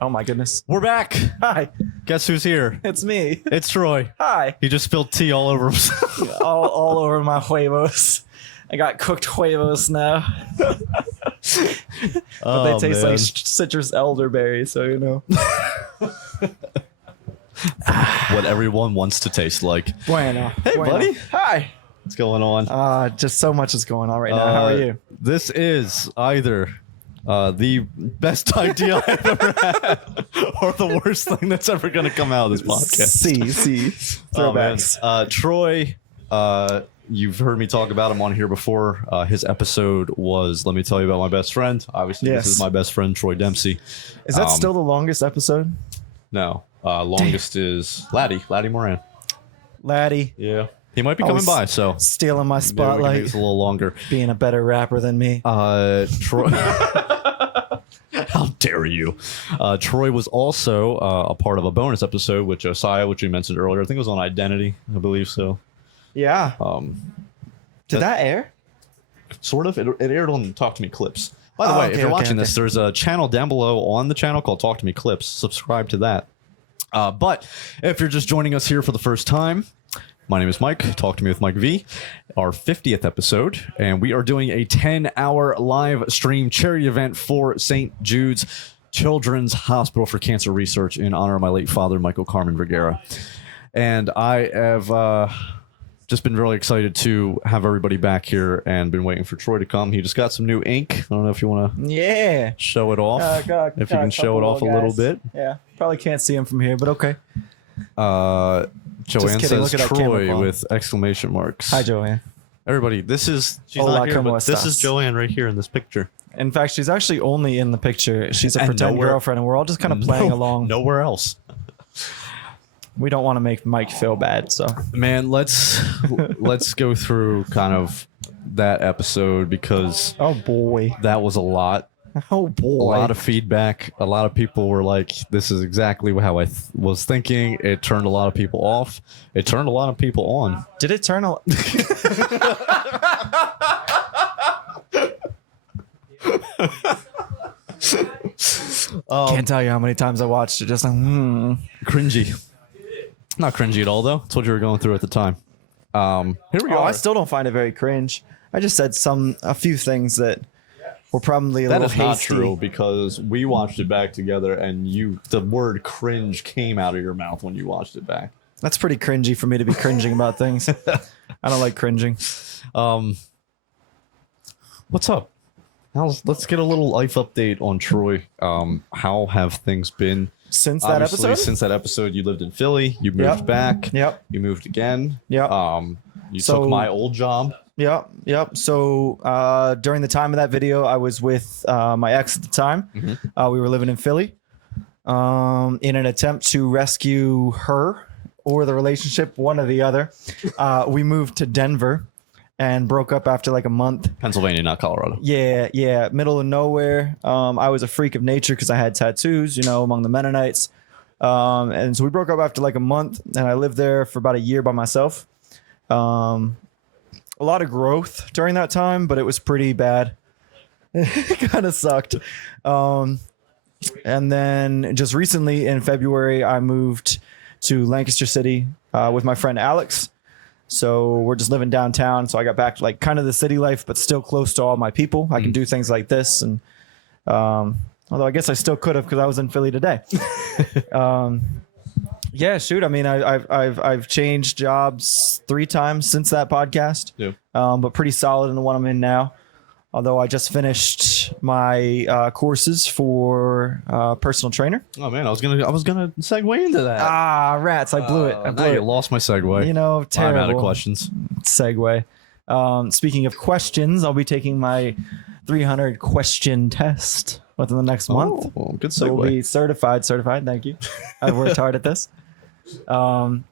Oh my goodness. We're back. Hi, Guess who's here? it's me. It's Troy. Hi. He just spilled tea all over himself. all over my huevos. I got cooked huevos now. But they taste like citrus elderberry, so you know. What everyone wants to taste like. Bueno. Hey, bueno. buddy. Hi. What's going on? Just so much is going on right now. How are you? This is either the best idea I've ever had or the worst thing that's ever going to come out of this podcast. See. Throwbacks. Troy, you've heard me talk about him on here before. His episode was Let Me Tell You About My Best Friend. Obviously, Yes. This is my best friend, Troy Dempsey. Is that still the longest episode? No. Longest is Laddie Moran. Laddie. Yeah. He might be coming by, so stealing my maybe we can make spotlight. this a little longer. Being a better rapper than me. Troy. How dare you? Troy was also a part of a bonus episode with Josiah, which we mentioned earlier. I think it was on Identity. I believe so. Yeah. Did that air? Sort of. It aired on Talk to Me Clips. By the way, if you're watching this, there's a channel down below on the channel called Talk to Me Clips. Subscribe to that. But if you're just joining us here for the first time, my name is Mike. Talk to Me with Mike V, our 50th episode, and we are doing a 10-hour live stream charity event for St. Jude's Children's Hospital for Cancer Research in honor of my late father, Michael Carmen Vergara. And I have just been really excited to have everybody back here and been waiting for Troy to come. He just got some new ink. I don't know if you want to show it off. If you can show it off a little bit. Yeah, probably can't see him from here, but okay. Joanne kidding, says Troy with exclamation marks. Hi, Joanne. Everybody, she's Hola, not here, ¿cómo but this estás? is Joanne right here in this picture. In fact, she's actually only in the picture. She's a And pretend nowhere- girlfriend, and we're all just kind of playing along. Nowhere else. We don't want to make Mike feel bad, so. Man, let's go through kind of that episode because Oh, boy. that was a lot. Oh, boy. A lot of feedback. A lot of people were like, this is exactly how I was thinking. It turned a lot of people off. It turned a lot of people on. Did it turn a... Can't tell you how many times I watched it. Just like, Cringy. Not cringy at all, though. That's what you were going through at the time. Here we go. I still don't find it very cringe. I just said a few things that were probably a That little is not hasty. true because we watched it back together and the word cringe came out of your mouth when you watched it back. That's pretty cringy for me to be cringing about things. I don't like cringing. What's up? Let's get a little life update on Troy. How have things been? Since that Obviously, episode? Since that episode, you lived in Philly. You moved back. Yep. You moved again. Yep. You So- took my old job. Yep. So during the time of that video, I was with my ex at the time. Mm-hmm. We were living in Philly in an attempt to rescue her or the relationship, one or the other. We moved to Denver and broke up after like a month. Pennsylvania, not Colorado. Yeah. Middle of nowhere. I was a freak of nature because I had tattoos, among the Mennonites. And so we broke up after like a month, and I lived there for about a year by myself. A lot of growth during that time, but it was pretty bad. It kind of sucked. And then just recently in February, I moved to Lancaster City with my friend Alex. So we're just living downtown. So I got back to like kind of the city life, but still close to all my people. I can do things like this. And although I guess I still could have because I was in Philly today. Yeah, shoot. I mean, I've changed jobs 3 times since that podcast. Yeah. But pretty solid in the one I'm in now. Although I just finished my courses for personal trainer. Oh man, I was gonna segue into that. Ah, rats! I blew it. I Now blew you it. lost my segue. Terrible. I'm out of questions. Segue. Speaking of questions, I'll be taking my 300 question test within the next month. Oh, good So we'll segue. be certified. Thank you. I've worked hard at this. And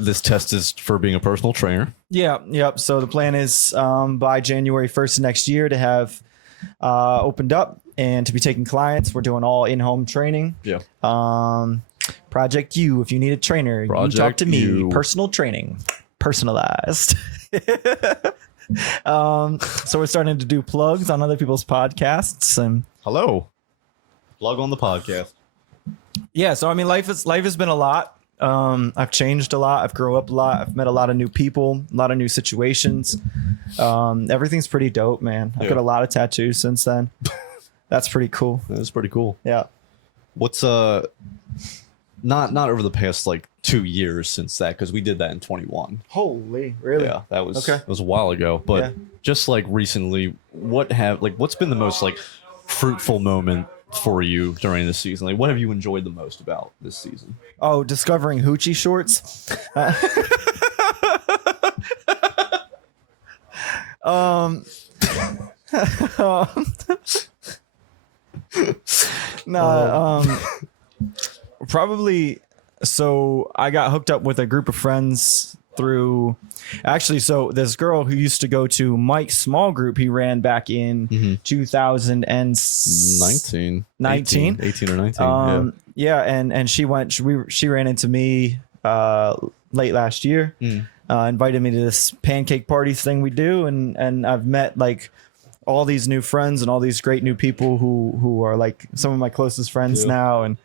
this test is for being a personal trainer. Yep. So the plan is by January 1st next year to have opened up and to be taking clients. We're doing all in-home training. Yeah. Project U, if you need a trainer, you talk Project to me. U. Personal training, personalized. So we're starting to do plugs on other people's podcasts, and Hello. Plug on the podcast. Yeah, so I mean, life has been a lot. I've changed a lot. I've grown up a lot. I've met a lot of new people, a lot of new situations. Everything's pretty dope, man. I've got a lot of tattoos since then. That's pretty cool. That's pretty cool. Yeah. What's not over the past like 2 years since that, because we did that in 21. Holy, really? Yeah, that was Okay. That was a while ago. But just like recently, what's been the most like fruitful moment for you during this season? Like, what have you enjoyed the most about this season? Oh, discovering hoochie shorts. Probably. So I got hooked up with a group of friends through. Actually, so this girl who used to go to Mike's small group, he ran back in 2019. 18 or 19. Yeah, and she ran into me late last year. Invited me to this pancake party thing we do, and I've met like all these new friends and all these great new people who are like some of my closest friends now, and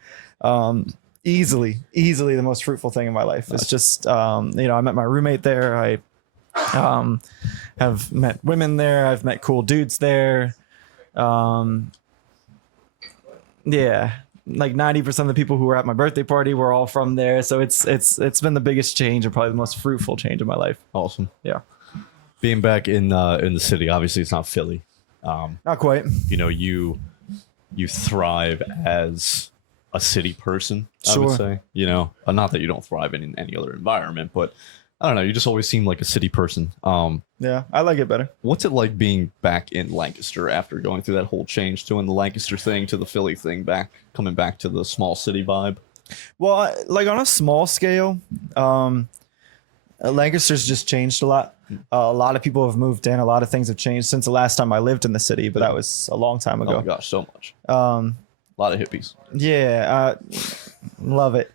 easily the most fruitful thing in my life. It's just I met my roommate there. I have met women there. I've met cool dudes there. Yeah, like 90% of the people who were at my birthday party were all from there. So it's been the biggest change and probably the most fruitful change in my life. Awesome. Yeah. Being back in the city, obviously it's not Philly. Not quite. You thrive as a city person, I would say. Not that you don't thrive in any other environment, but I don't know, you just always seem like a city person. Yeah, I like it better. What's it like being back in Lancaster after going through that whole change, doing the Lancaster thing to the Philly thing, coming back to the small city vibe? Well, like on a small scale, Lancaster's just changed a lot. A lot of people have moved in. A lot of things have changed since the last time I lived in the city, but that was a long time ago. Oh my gosh, so much. A lot of hippies. Yeah, love it.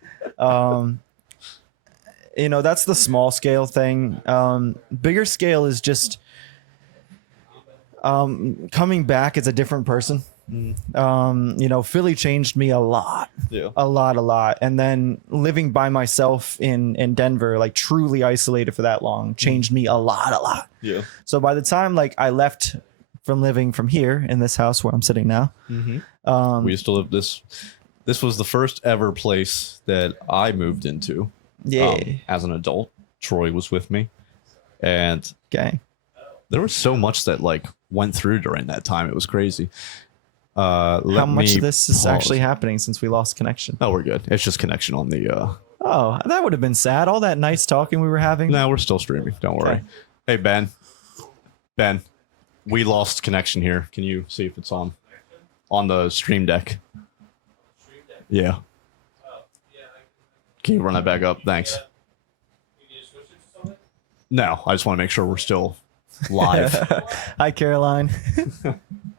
That's the small scale thing. Bigger scale is just coming back as a different person. Philly changed me a lot. Yeah. A lot. And then living by myself in Denver, like truly isolated for that long, changed me a lot. Yeah. So by the time like I left from living from here in this house where I'm sitting now, we used to live this was the first ever place that I moved into. Yeah. As an adult. Troy was with me, and okay, there was so much that like went through during that time. It was crazy. How much of this is actually happening since we lost connection? Oh, we're good. It's just connection on the Oh, that would have been sad. All that nice talking we were having. No, we're still streaming. Don't worry. Hey, Ben, we lost connection here. Can you see if it's on the stream deck? Yeah. Can you run that back up? Thanks. No, I just want to make sure we're still live. Hi, Caroline.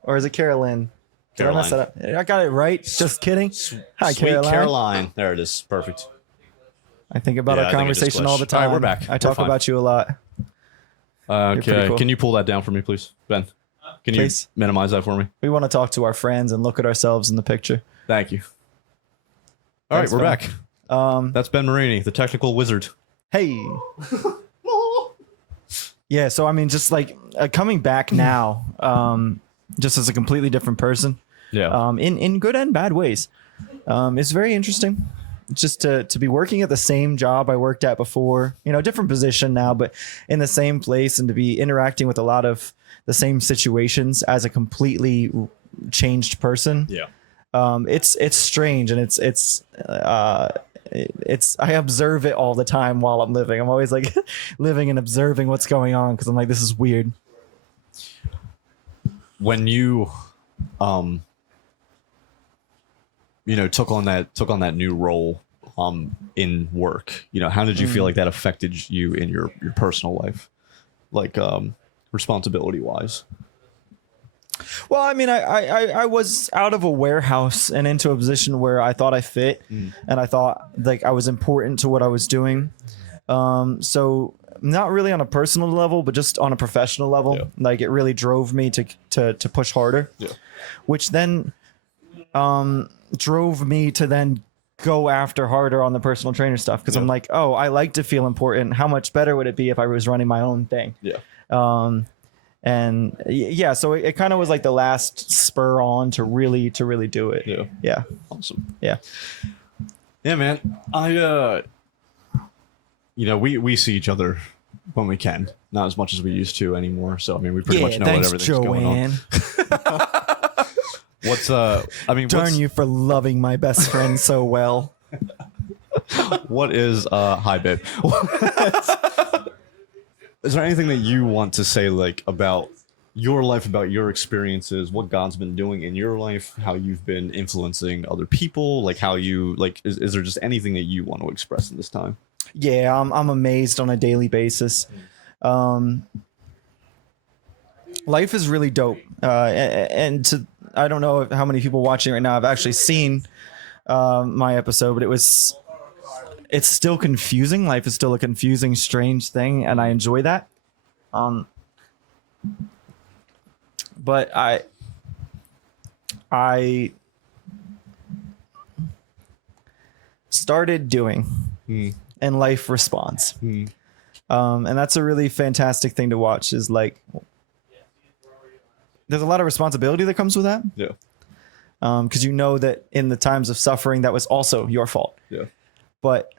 Or is it Carolyn? Did I mess that up? I got it right. Just kidding. Hi, Sweet Caroline. Caroline. There it is. Perfect. I think about our conversation all the time. All right, we're back. I talk about you a lot. Okay. Cool. Can you pull that down for me, please, Ben? Can you minimize that for me? We want to talk to our friends and look at ourselves in the picture. Thank you. All right, we're back. That's Ben Marini, the technical wizard. Hey. Yeah, so I mean, just like coming back now, just as a completely different person. Yeah. In good and bad ways. It's very interesting. Just to be working at the same job I worked at before, different position now, but in the same place, and to be interacting with a lot of the same situations as a completely changed person. Yeah. It's strange, and it's I observe it all the time while I'm living. I'm always like living and observing what's going on, because I'm like, this is weird. When you took on that new role in work, how did you feel like that affected you in your personal life, like responsibility wise? Well, I mean, I was out of a warehouse and into a position where I thought I fit, and I thought like I was important to what I was doing. So not really on a personal level, but just on a professional level. Yeah. Like it really drove me to push harder. Yeah. Which then drove me to then go after harder on the personal trainer stuff, because I'm like, oh, I like to feel important. How much better would it be if I was running my own thing? And yeah, so it kind of was like the last spur on to really do it. Yeah. Awesome. Yeah, man. We see each other when we can, not as much as we used to anymore. So I mean, we pretty much know what everything's going on. Darn you for loving my best friend so well. What is hi babe? Is there anything that you want to say, like, about your life, about your experiences, what God's been doing in your life, how you've been influencing other people, like how you like is there just anything that you want to express in this time? Yeah, I'm amazed on a daily basis. Life is really dope. And I don't know how many people watching right now have actually seen my episode, but it's still confusing. Life is still a confusing, strange thing, and I enjoy that. But I started doing, and life responds. And that's a really fantastic thing to watch, is like, there's a lot of responsibility that comes with that. Yeah. Because you know that in the times of suffering, that was also your fault. Yeah. But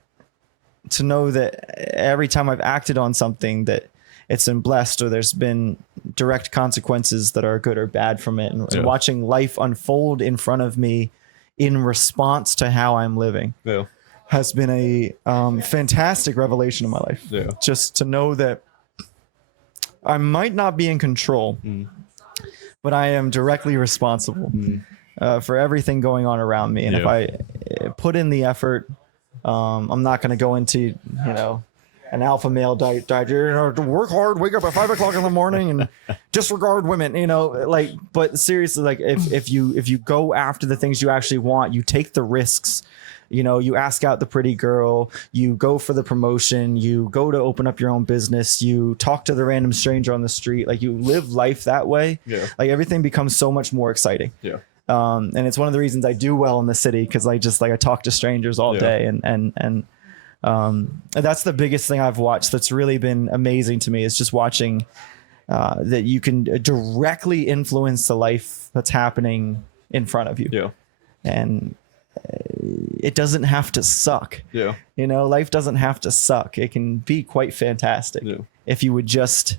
to know that every time I've acted on something, that it's been blessed, or there's been direct consequences that are good or bad from it, and watching life unfold in front of me in response to how I'm living has been a fantastic revelation in my life. Yeah. Just to know that I might not be in control, but I am directly responsible for everything going on around me. And if I put in the effort, I'm not going to go into, an alpha male diet. To work hard, wake up at 5 o'clock in the morning, and disregard women. But seriously, like if you go after the things you actually want, you take the risks. You ask out the pretty girl, you go for the promotion, you go to open up your own business, you talk to the random stranger on the street, like you live life that way. Yeah. Like everything becomes so much more exciting. Yeah. And it's one of the reasons I do well in the city, because I talk to strangers all day, and that's the biggest thing I've watched that's really been amazing to me, is just watching that you can directly influence the life that's happening in front of you. Yeah. And it doesn't have to suck. Yeah. Life doesn't have to suck. It can be quite fantastic if you would just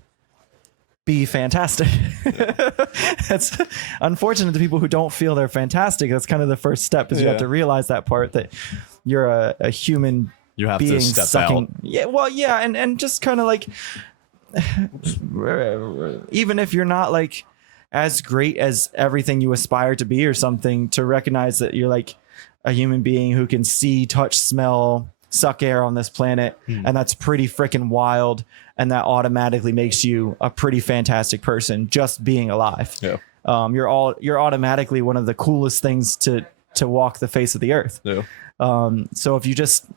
be fantastic. That's unfortunate to people who don't feel they're fantastic. That's kind of the first step, is you have to realize that part, that you're a human. You have being to step sucking. out. Yeah. Well, yeah. And just kind of like, even if you're not like as great as everything you aspire to be or something, to recognize that you're like a human being who can see, touch, smell, suck air on this planet. And that's pretty freaking wild. And that automatically makes you a pretty fantastic person, just being alive. Yeah. You're automatically one of the coolest things to walk the face of the earth. Yeah. So if you just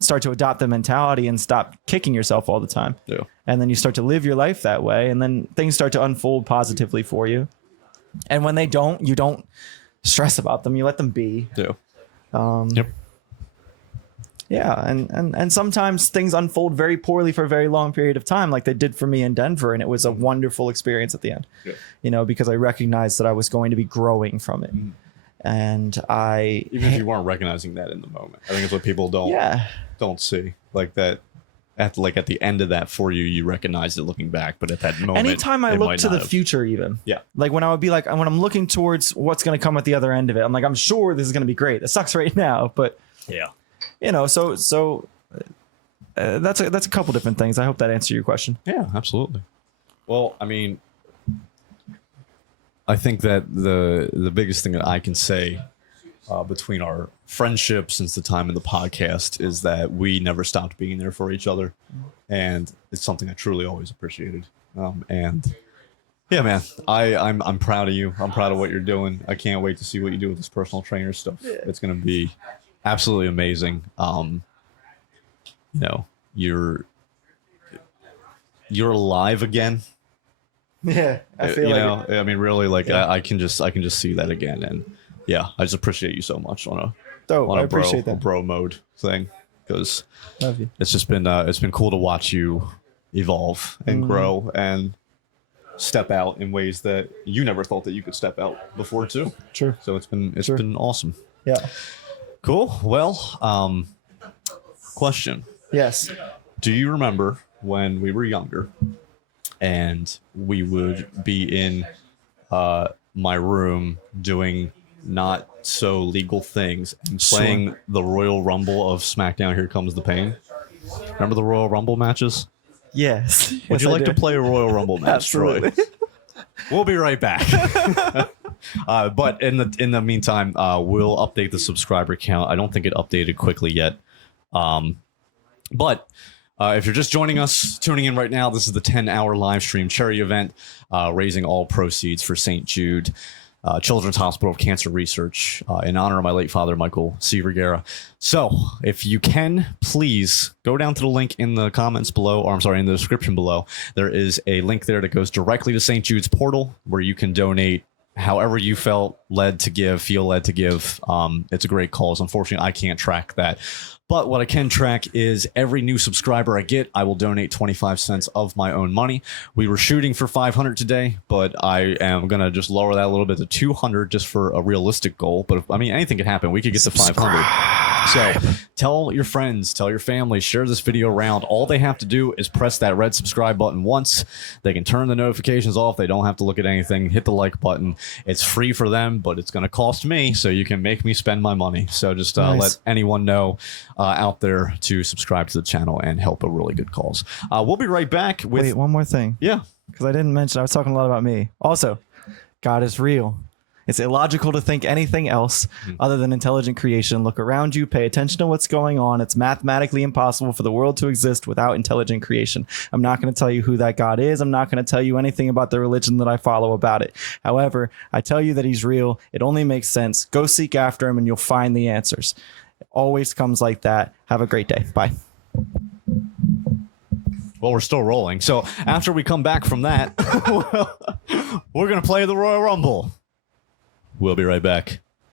start to adopt the mentality and stop kicking yourself all the time, and then you start to live your life that way, and then things start to unfold positively for you. And when they don't, you don't stress about them. You let them be. Yeah. And sometimes things unfold very poorly for a very long period of time, like they did for me in Denver. And it was a wonderful experience at the end, because I recognized that I was going to be growing from it. And even if you weren't recognizing that in the moment, I think it's what people don't see, like that. At the end of that for you, you recognize it looking back, but at that moment, anytime I look to the future, even like when I would be like, when I'm looking towards what's going to come at the other end of it, I'm like, I'm sure this is going to be great. It sucks right now, but so that's a couple different things. I hope that answered your question. Yeah, absolutely. Well, I mean, I think that the biggest thing that I can say between our friendship since the time of the podcast is that we never stopped being there for each other, and it's something I truly always appreciated. And yeah, man, I'm proud of you. I'm proud of what you're doing. I can't wait to see what you do with this personal trainer stuff. It's gonna be absolutely amazing. You're alive again. Yeah, I feel I mean, really, like I can just see that again, and yeah, I just appreciate you so much on I a appreciate a that. bro mode thing, because Love you. it's been cool to watch you evolve and grow and step out in ways that you never thought that you could step out before too. True. So it's been awesome. Yeah. Cool. Well, question. Yes. Do you remember when we were younger and we would be in my room doing not so legal things and playing the Royal Rumble of SmackDown Here Comes the Pain? Remember the Royal Rumble matches? Yes. Would you like to play a Royal Rumble match, Troy? We'll be right back. But in the meantime, we'll update the subscriber count. I don't think it updated quickly yet. But if you're just joining us, tuning in right now, this is the 10-hour live stream charity event, raising all proceeds for St. Jude Children's Hospital of Cancer Research in honor of my late father, Michael C. Vergara. So if you can, please go down to the link in the comments below, or I'm sorry, in the description below. There is a link there that goes directly to St. Jude's portal where you can donate however you feel led to give. It's a great cause. Unfortunately, I can't track that. But what I can track is every new subscriber I get, I will donate 25 cents of my own money. We were shooting for 500 today, but I am going to just lower that a little bit to 200 just for a realistic goal. But anything can happen. We could get to 500. So tell your friends, tell your family, share this video around. All they have to do is press that red subscribe button once. They can turn the notifications off. They don't have to look at anything. Hit the like button. It's free for them, but it's going to cost me, so you can make me spend my money. So just let anyone know out there to subscribe to the channel and help a really good cause. We'll be right back with... Wait, one more thing. Yeah. Because I didn't mention, I was talking a lot about me. Also, God is real. It's illogical to think anything else other than intelligent creation. Look around you, pay attention to what's going on. It's mathematically impossible for the world to exist without intelligent creation. I'm not going to tell you who that God is. I'm not going to tell you anything about the religion that I follow about it. However, I tell you that he's real. It only makes sense. Go seek after him and you'll find the answers. It always comes like that. Have a great day. Bye. Well, we're still rolling. So after we come back from that, we're going to play the Royal Rumble. We'll be right back.